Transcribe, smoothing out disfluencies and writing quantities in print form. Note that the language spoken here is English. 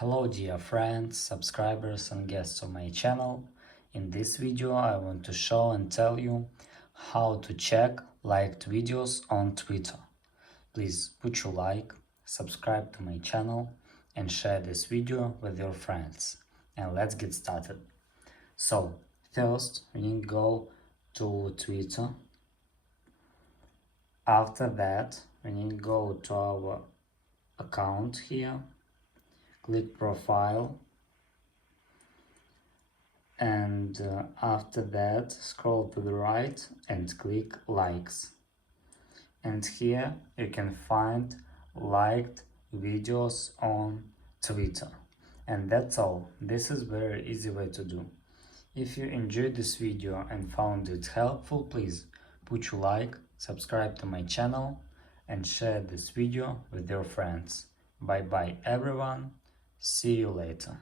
Hello dear friends, subscribers and guests of my channel. In this video I want to show and tell you how to check liked videos on Twitter. Please put your like, subscribe to my channel and share this video with your friends. And let's get started. So first we need to go to Twitter. After that we need to go to our account here. Click profile, and after that scroll to the right and click likes, and here you can find liked videos on Twitter. And that's all. This is very easy way to do. If you enjoyed this video and found it helpful, please put your like, subscribe to my channel and share this video with your friends. Bye bye everyone. See you later.